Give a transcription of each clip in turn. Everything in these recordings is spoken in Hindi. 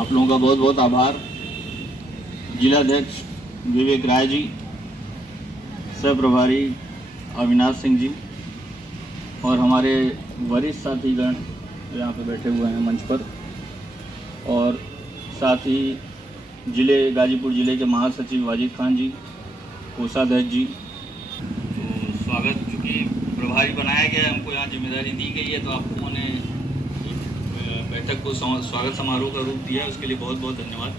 आप लोगों का बहुत बहुत आभार। जिलाध्यक्ष विवेक राय जी, सह प्रभारी अविनाश सिंह जी और हमारे वरिष्ठ साथीगण यहाँ पे बैठे हुए हैं मंच पर, और साथ ही गाजीपुर जिले के महासचिव वाजिद खान जी, कोषाध्यक्ष जी। तो स्वागत, चूँकि प्रभारी बनाया गया है, हमको यहाँ जिम्मेदारी दी गई है, तो आप लोगों ने बैठक को स्वागत समारोह का रूप दिया, उसके लिए बहुत बहुत धन्यवाद।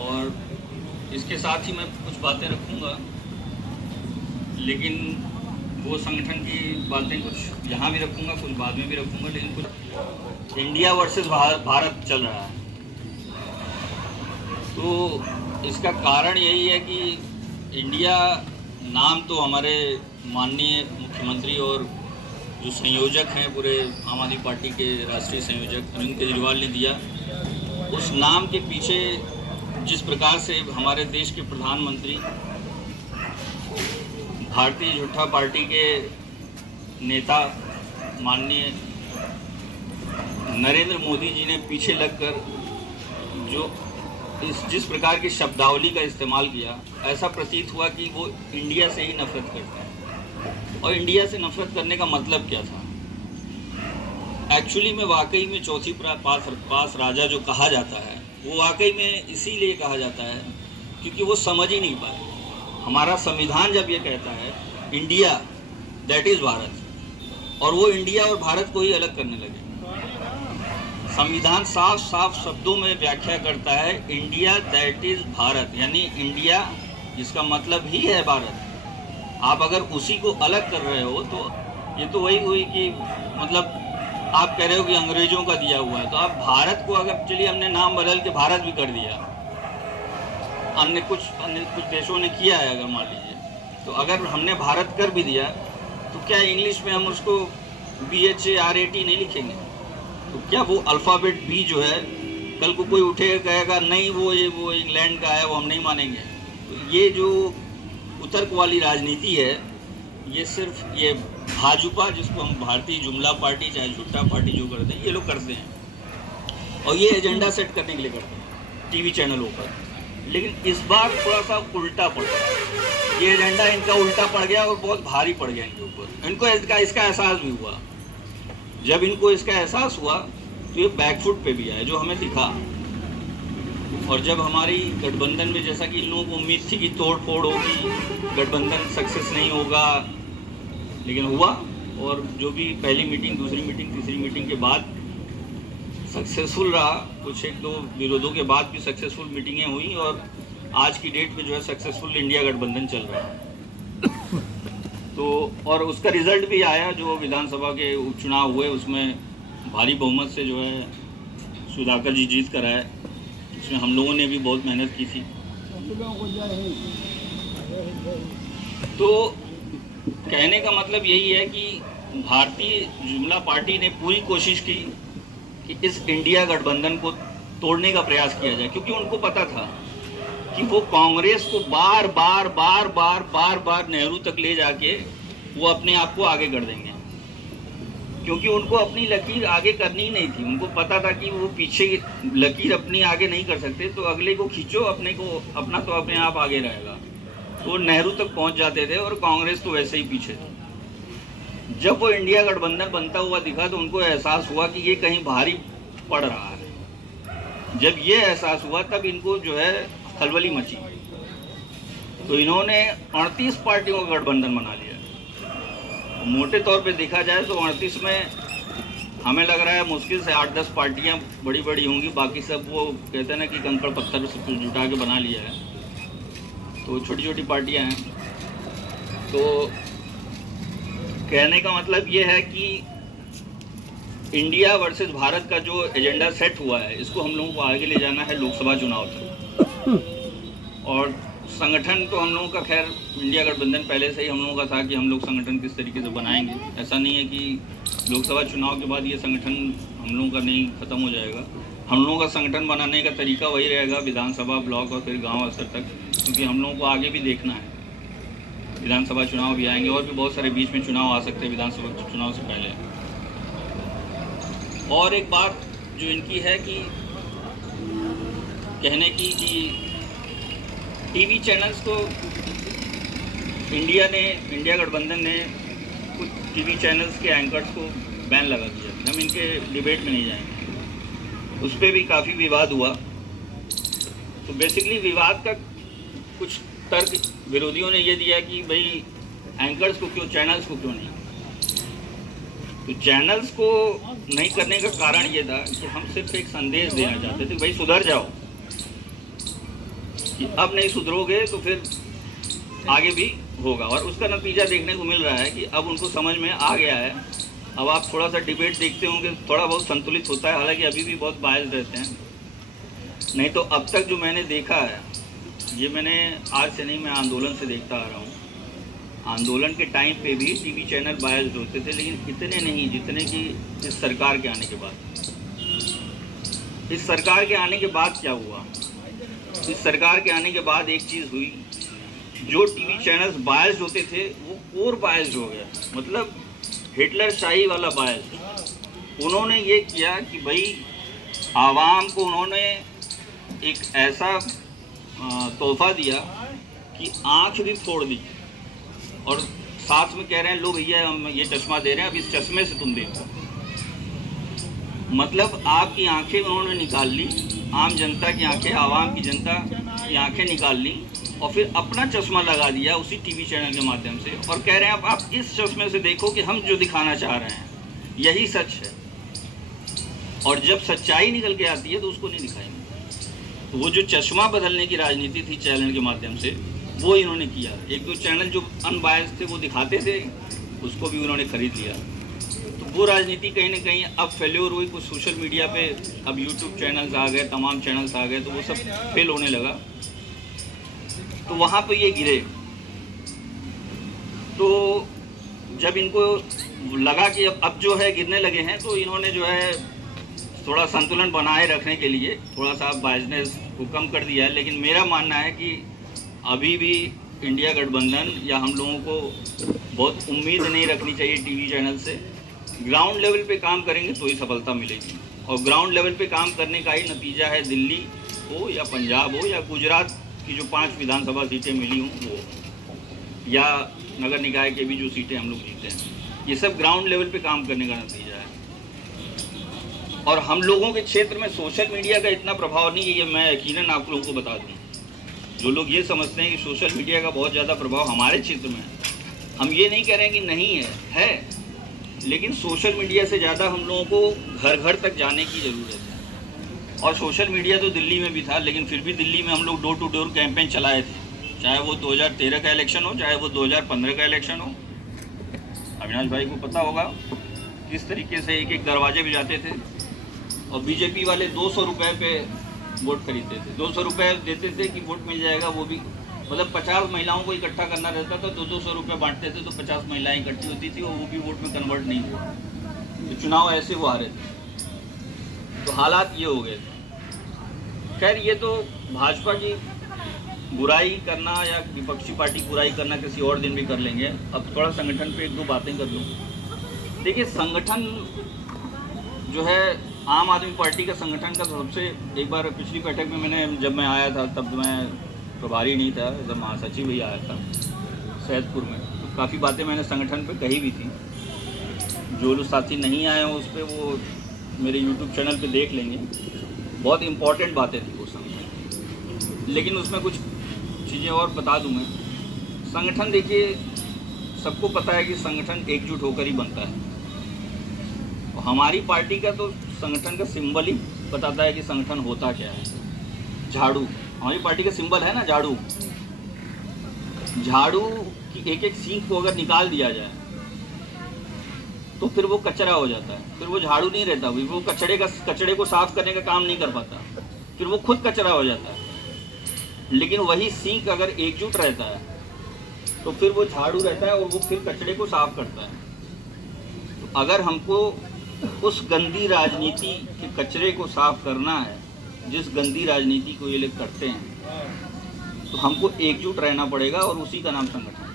और इसके साथ ही मैं कुछ बातें रखूँगा, लेकिन वो संगठन की बातें कुछ यहाँ भी रखूँगा, कुछ बाद में भी रखूँगा, लेकिन कुछ इंडिया वर्सेस भारत चल रहा है। तो इसका कारण यही है कि इंडिया नाम तो हमारे माननीय मुख्यमंत्री और जो संयोजक हैं पूरे आम आदमी पार्टी के राष्ट्रीय संयोजक अरविंद केजरीवाल ने दिया। उस नाम के पीछे जिस प्रकार से हमारे देश के प्रधानमंत्री भारतीय जनता पार्टी के नेता माननीय नरेंद्र मोदी जी ने पीछे लगकर जो जिस प्रकार की शब्दावली का इस्तेमाल किया, ऐसा प्रतीत हुआ कि वो इंडिया से ही नफरत करते हैं। और इंडिया से नफरत करने का मतलब क्या था? एक्चुअली में वाकई में चौथी पास राजा जो कहा जाता है, वो वाकई में इसीलिए कहा जाता है क्योंकि वो समझ ही नहीं पाए। हमारा संविधान जब ये कहता है इंडिया दैट इज़ भारत, और वो इंडिया और भारत को ही अलग करने लगे। संविधान साफ साफ शब्दों में व्याख्या करता है इंडिया दैट इज़ भारत, यानी इंडिया जिसका मतलब ही है भारत। आप अगर उसी को अलग कर रहे हो तो ये तो वही हुई कि मतलब आप कह रहे हो कि अंग्रेजों का दिया हुआ है। तो आप भारत को अगर, चलिए हमने नाम बदल के भारत भी कर दिया, अन्य कुछ देशों ने किया है, अगर मान लीजिए, तो अगर हमने भारत कर भी दिया तो क्या इंग्लिश में हम उसको BHARAT नहीं लिखेंगे? तो क्या वो अल्फ़ाबेट भी जो है, कल को कोई उठेगा कहेगा नहीं वो इंग्लैंड का है, वो हम नहीं मानेंगे। तो ये जो उतर्क वाली राजनीति है, ये सिर्फ ये भाजपा, जिसको हम भारतीय जुमला पार्टी चाहे झूठा पार्टी जो करते हैं, ये लोग करते हैं, और ये एजेंडा सेट करने के लिए करते हैं टीवी चैनलों पर। लेकिन इस बार थोड़ा सा उल्टा पड़ गया, ये एजेंडा इनका उल्टा पड़ गया और बहुत भारी पड़ गया इनके ऊपर। इनको इसका एहसास भी हुआ। जब इनको इसका एहसास हुआ तो ये बैकफुट पे भी आए, जो हमें दिखा। और जब हमारी गठबंधन में, जैसा कि इन लोगों को उम्मीद थी कि तोड़ फोड़ होगी, गठबंधन सक्सेस नहीं होगा, लेकिन हुआ। और जो भी पहली मीटिंग, दूसरी मीटिंग, तीसरी मीटिंग के बाद सक्सेसफुल रहा। कुछ एक दो विरोधों के बाद भी सक्सेसफुल मीटिंगें हुई, और आज की डेट में जो है सक्सेसफुल इंडिया गठबंधन चल रहा है। तो और उसका रिजल्ट भी आया, जो विधानसभा के उपचुनाव हुए उसमें भारी बहुमत से जो है सुधाकर जी जीत कर आए। इसमें हम लोगों ने भी बहुत मेहनत की थी। तो कहने का मतलब यही है कि भारतीय जुमला पार्टी ने पूरी कोशिश की कि इस इंडिया गठबंधन को तोड़ने का प्रयास किया जाए, क्योंकि उनको पता था कि वो कांग्रेस को बार बार नेहरू तक ले जाके वो अपने आप को आगे कर देंगे, क्योंकि उनको अपनी लकीर आगे करनी ही नहीं थी। उनको पता था कि वो पीछे लकीर अपनी आगे नहीं कर सकते, तो अगले को खींचो, अपना तो अपने आप आगे रहेगा। तो नेहरू तक पहुंच जाते थे, और कांग्रेस तो वैसे ही पीछे थी। जब वो इंडिया गठबंधन बनता हुआ दिखा तो उनको एहसास हुआ कि ये कहीं भारी पड़ रहा है। जब ये एहसास हुआ तब इनको जो है खलबली मची। तो इन्होंने 38 पार्टियों का गठबंधन बना लिया। मोटे तौर पे देखा जाए तो 38 में हमें लग रहा है मुश्किल से 8-10 पार्टियां बड़ी बड़ी होंगी, बाकी सब वो कहते हैं ना कि कंकड़ पत्थर से कुछ जुटा के बना लिया है, तो छोटी छोटी पार्टियां हैं। तो कहने का मतलब ये है कि इंडिया वर्सेस भारत का जो एजेंडा सेट हुआ है, इसको हम लोगों को आगे ले जाना है लोकसभा चुनाव तक। और संगठन तो हम लोगों का, खैर इंडिया गठबंधन पहले से ही हम लोगों का था कि हम लोग संगठन किस तरीके से बनाएंगे। ऐसा नहीं है कि लोकसभा चुनाव के बाद ये संगठन हम लोगों का नहीं ख़त्म हो जाएगा। हम लोगों का संगठन बनाने का तरीका वही रहेगा, विधानसभा, ब्लॉक और फिर गांव स्तर तक, क्योंकि हम लोगों को आगे भी देखना है। विधानसभा चुनाव भी आएंगे और भी बहुत सारे बीच में चुनाव आ सकते हैं विधानसभा चुनाव से पहले। और एक बात जो इनकी है कि कहने की कि टीवी चैनल्स को इंडिया गठबंधन ने कुछ टीवी चैनल्स के एंकर्स को बैन लगा दिया। हम इनके डिबेट में नहीं जाएंगे। उस पर भी काफ़ी विवाद हुआ। तो बेसिकली विवाद का कुछ तर्क विरोधियों ने ये दिया कि भाई एंकर्स को क्यों, चैनल्स को क्यों नहीं। तो चैनल्स को नहीं करने का कारण ये था कि हम सिर्फ एक संदेश देना चाहते थे, भाई सुधर जाओ, कि अब नहीं सुधरोगे तो फिर आगे भी होगा। और उसका नतीजा देखने को मिल रहा है कि अब उनको समझ में आ गया है। अब आप थोड़ा सा डिबेट देखते होंगे, थोड़ा बहुत संतुलित होता है, हालांकि अभी भी बहुत बायस रहते हैं। नहीं तो अब तक जो मैंने देखा है, ये मैंने आज से नहीं, मैं आंदोलन से देखता आ रहा हूँ। आंदोलन के टाइम पे भी टीवी चैनल बायस्ड होते थे, लेकिन इतने नहीं जितने कि इस सरकार के आने के बाद। इस सरकार के आने के बाद क्या हुआ? इस सरकार के आने के बाद एक चीज़ हुई, जो टीवी चैनल्स बायस्ड होते थे वो कोर बायस्ड हो गया, मतलब हिटलर शाही वाला बायस्ड। उन्होंने ये किया कि भाई आवाम को उन्होंने एक ऐसा तोहफा दिया कि आँख भी फोड़ दी, और साथ में कह रहे हैं लो भैया हम ये चश्मा दे रहे हैं, अब इस चश्मे से तुम देखो। मतलब आपकी आंखें उन्होंने निकाल ली, आम जनता की आंखें, आवाम की जनता की आंखें निकाल ली, और फिर अपना चश्मा लगा दिया उसी टीवी चैनल के माध्यम से, और कह रहे हैं अब आप इस चश्मे से देखो कि हम जो दिखाना चाह रहे हैं यही सच है। और जब सच्चाई निकल के आती है तो उसको नहीं दिखाएंगे। तो वो जो चश्मा बदलने की राजनीति थी चैनल के माध्यम से, वो इन्होंने किया। एक दो चैनल जो अनबायस्ड थे वो दिखाते थे, उसको भी उन्होंने खरीद लिया। तो वो राजनीति कहीं ना कहीं अब फेल्योर हुई। कुछ सोशल मीडिया पे अब यूट्यूब चैनल्स आ गए, तमाम चैनल्स आ गए, तो वो सब फेल होने लगा। तो वहाँ पे ये गिरे। तो जब इनको लगा कि अब जो है गिरने लगे हैं, तो इन्होंने जो है थोड़ा संतुलन बनाए रखने के लिए थोड़ा सा बायसनेस को कम कर दिया है। लेकिन मेरा मानना है कि अभी भी इंडिया गठबंधन या हम लोगों को बहुत उम्मीद नहीं रखनी चाहिए टीवी चैनल से। ग्राउंड लेवल पे काम करेंगे तो ही सफलता मिलेगी, और ग्राउंड लेवल पे काम करने का ही नतीजा है दिल्ली हो या पंजाब हो या गुजरात की जो 5 विधानसभा सीटें मिली हों वो, या नगर निकाय के भी जो सीटें हम लोग जीते हैं, ये सब ग्राउंड लेवल पे काम करने का नतीजा है। और हम लोगों के क्षेत्र में सोशल मीडिया का इतना प्रभाव नहीं है, ये मैं यकीनन आप लोगों को बता दूँ। जो लोग ये समझते हैं कि सोशल मीडिया का बहुत ज़्यादा प्रभाव हमारे क्षेत्र में है, हम ये नहीं कह रहे हैं कि नहीं है, लेकिन सोशल मीडिया से ज़्यादा हम लोगों को घर घर तक जाने की ज़रूरत है। और सोशल मीडिया तो दिल्ली में भी था, लेकिन फिर भी दिल्ली में हम लोग डोर टू डोर कैंपेन चलाए थे, चाहे वो 2013 का इलेक्शन हो, चाहे वो 2015 का इलेक्शन हो। अविनाश भाई को पता होगा किस तरीके से एक एक दरवाजे पे जाते थे, और बीजेपी वाले 200 रुपये पे वोट खरीदते थे, 200 रुपये देते थे कि वोट मिल जाएगा। वो भी मतलब 50 महिलाओं को इकट्ठा करना रहता था, 200 रुपये बांटते थे, तो 50 महिलाएं इकट्ठी होती थी, और वो भी वोट में कन्वर्ट नहीं हुआ। तो चुनाव ऐसे वो हारे थे। तो हालात ये हो गए थे। खैर, ये तो भाजपा की बुराई करना या विपक्षी पार्टी की बुराई करना किसी और दिन भी कर लेंगे। अब थोड़ा संगठन पे एक दो बातें कर लूँ। देखिए, संगठन जो है आम आदमी पार्टी का संगठन का सबसे, एक बार पिछली बैठक में जब मैं आया था तब मैं प्रभारी नहीं था, जब महासचिव ही आया था सैदपुर में, तो काफ़ी बातें मैंने संगठन पे कही भी थी। जो लोग साथी नहीं आए हैं उस पर वो मेरे यूट्यूब चैनल पे देख लेंगे। बहुत इम्पॉर्टेंट बातें थी वो संगठन। लेकिन उसमें कुछ चीज़ें और बता दूँ मैं। संगठन, देखिए सबको पता है कि संगठन एकजुट होकर ही बनता है। हमारी पार्टी का तो संगठन का सिंबल ही बताता है कि संगठन होता क्या है। झाड़ू हमारी पार्टी का सिंबल है ना, झाड़ू। झाड़ू की एक एक सींग को अगर निकाल दिया जाए तो फिर वो कचरा हो जाता है, फिर वो झाड़ू नहीं रहता, वो कचड़े को साफ करने का काम नहीं कर पाता, फिर वो खुद कचरा हो जाता है। लेकिन वही सींग अगर एकजुट रहता है तो फिर वो झाड़ू रहता है और वो फिर कचड़े को साफ करता है। तो अगर हमको उस गंदी राजनीति के कचरे को साफ करना है, जिस गंदी राजनीति को ये लोग करते हैं, तो हमको एकजुट रहना पड़ेगा, और उसी का नाम संगठन है।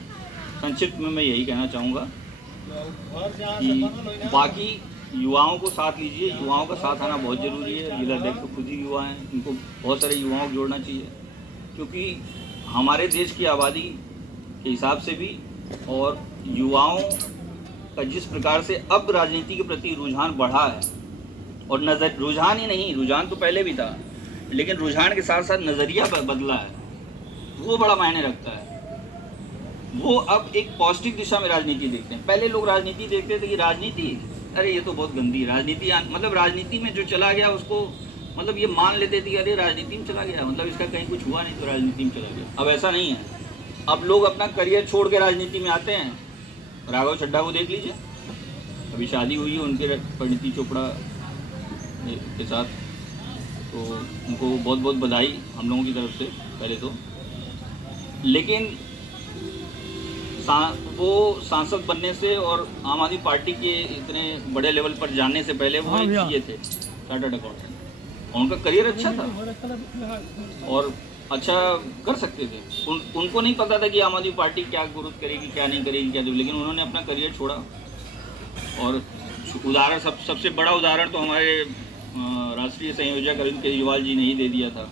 संक्षिप्त में मैं यही कहना चाहूँगा कि बाकी युवाओं को साथ लीजिए, युवाओं का साथ आना बहुत ज़रूरी है। जिला अध्यक्ष तो खुद ही युवा हैं, इनको बहुत सारे युवाओं को जोड़ना चाहिए, क्योंकि हमारे देश की आबादी के हिसाब से भी और युवाओं का जिस प्रकार से अब राजनीति के प्रति रुझान बढ़ा है, और रुझान ही नहीं, रुझान तो पहले भी था, लेकिन रुझान के साथ साथ नज़रिया बदला है, वो बड़ा मायने रखता है। वो अब एक पॉजिटिव दिशा में राजनीति देखते हैं। पहले लोग राजनीति देखते थे कि राजनीति, अरे ये तो बहुत गंदी राजनीति, मतलब राजनीति में जो चला गया उसको मतलब ये मान लेते थे कि अरे राजनीति में चला गया, मतलब इसका कहीं कुछ हुआ नहीं तो राजनीति में चला गया। अब ऐसा नहीं है, अब लोग अपना करियर छोड़ के राजनीति में आते हैं। राघव चड्ढा को देख लीजिए, अभी शादी हुई है उनके परिणीति चोपड़ा के साथ, तो उनको बहुत बहुत बधाई हम लोगों की तरफ से पहले तो। लेकिन वो सांसद बनने से और आम आदमी पार्टी के इतने बड़े लेवल पर जाने से पहले वो ये थे चार्टर्ड अकाउंटेंट, उनका करियर अच्छा था और अच्छा कर सकते थे। उनको नहीं पता था कि आम आदमी पार्टी क्या ग्रोथ करेगी, क्या नहीं करेगी, क्या नहीं, लेकिन उन्होंने अपना करियर छोड़ा। और उदाहरण सबसे बड़ा उदाहरण तो हमारे राष्ट्रीय संयोजक अरविंद केजरीवाल जी ने ही दे दिया था।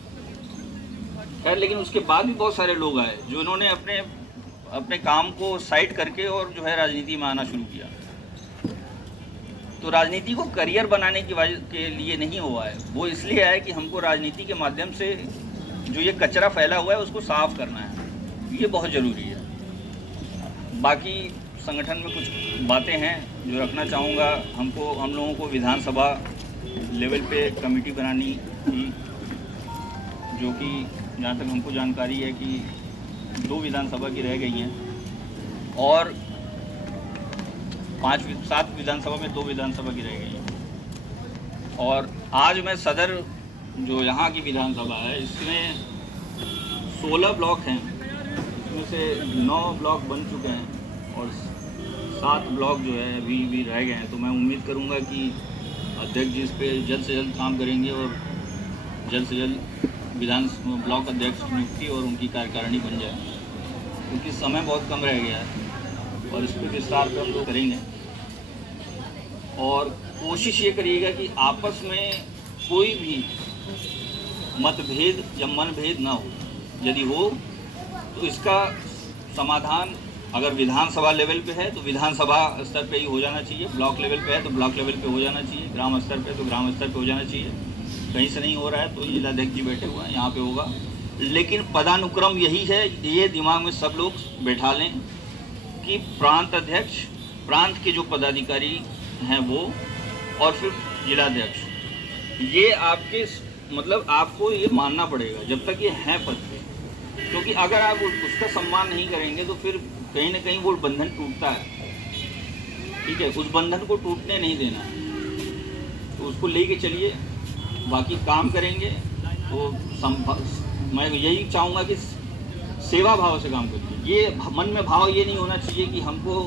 खैर, लेकिन उसके बाद भी बहुत सारे लोग आए जो इन्होंने अपने काम को साइड करके और जो है राजनीति में आना शुरू किया। तो राजनीति को करियर बनाने की वजह के लिए नहीं हुआ है, वो इसलिए है कि हमको राजनीति के माध्यम से जो ये कचरा फैला हुआ है उसको साफ करना है, ये बहुत ज़रूरी है। बाकी संगठन में कुछ बातें हैं जो रखना चाहूँगा। हम लोगों को विधानसभा लेवल पे कमेटी बनानी थी, जो कि जहाँ तक हमको जानकारी है कि 2 विधानसभा की रह गई हैं और 7 विधानसभा में 2 विधानसभा की रह गई हैं। और आज मैं सदर जो यहाँ की विधानसभा है, इसमें 16 ब्लॉक हैं, इसमें से 9 ब्लॉक बन चुके हैं और 7 ब्लॉक जो है अभी भी रह गए हैं। तो मैं उम्मीद करूँगा कि अध्यक्ष जी इस पर जल्द से जल्द काम करेंगे और जल्द से जल्द ब्लॉक अध्यक्ष की नियुक्ति और उनकी कार्यकारिणी बन जाए, क्योंकि समय बहुत कम रह गया है और इस पर विस्तार पर हम लोग करेंगे। और कोशिश ये करिएगा कि आपस में कोई भी मतभेद या मनभेद ना हो, यदि हो तो इसका समाधान अगर विधानसभा लेवल पे है तो विधानसभा स्तर पे ही हो जाना चाहिए, ब्लॉक लेवल पे है तो ब्लॉक लेवल पे हो जाना चाहिए, ग्राम स्तर पे तो ग्राम स्तर पे हो जाना चाहिए। कहीं से नहीं हो रहा है तो जिलाध्यक्ष जी बैठे हुए हैं, यहाँ पे होगा। लेकिन पदानुक्रम यही है, ये दिमाग में सब लोग बैठा लें कि प्रांत अध्यक्ष, प्रांत के जो पदाधिकारी हैं वो, और फिर जिलाध्यक्ष, ये आपके मतलब आपको ये मानना पड़ेगा जब तक ये हैं पद पे, क्योंकि अगर आप उसका सम्मान नहीं करेंगे तो फिर कहीं ना कहीं वो बंधन टूटता है। ठीक है, उस बंधन को टूटने नहीं देना, तो उसको लेके चलिए, बाकी काम करेंगे। तो मैं यही चाहूँगा कि सेवा भाव से काम करिए। ये मन में भाव ये नहीं होना चाहिए कि हमको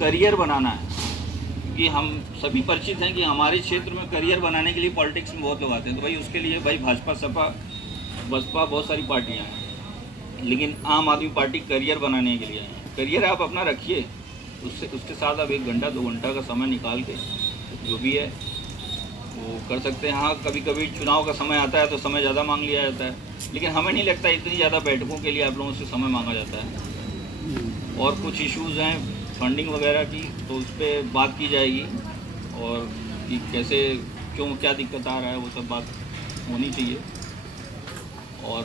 करियर बनाना है, कि हम सभी परिचित हैं कि हमारे क्षेत्र में करियर बनाने के लिए पॉलिटिक्स में बहुत लोग आते हैं। तो भाई उसके लिए भाई भाजपा, सपा, बसपा बहुत सारी पार्टियाँ हैं, लेकिन आम आदमी पार्टी करियर बनाने के लिए है। करियर आप अपना रखिए, उसके साथ आप 1 घंटा 2 घंटा का समय निकाल के जो भी है वो कर सकते हैं। हाँ, कभी कभी चुनाव का समय आता है तो समय ज़्यादा मांग लिया जाता है, लेकिन हमें नहीं लगता इतनी ज़्यादा बैठकों के लिए आप लोगों से समय मांगा जाता है। और कुछ इश्यूज़ हैं फंडिंग वगैरह की, तो उस पर बात की जाएगी और कि कैसे, क्यों, क्या दिक्कत आ रहा है, वो सब बात होनी चाहिए। और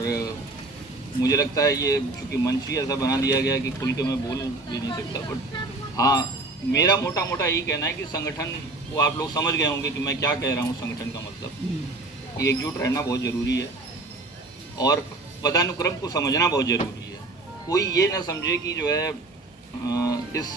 मुझे लगता है ये चूँकि मंच ही ऐसा बना दिया गया कि खुल के मैं बोल भी नहीं सकता, बट हाँ, मेरा मोटा मोटा यही कहना है कि संगठन को आप लोग समझ गए होंगे कि मैं क्या कह रहा हूँ। संगठन का मतलब एकजुट रहना बहुत ज़रूरी है और पदानुक्रम को समझना बहुत ज़रूरी है। कोई ये ना समझे कि जो है इस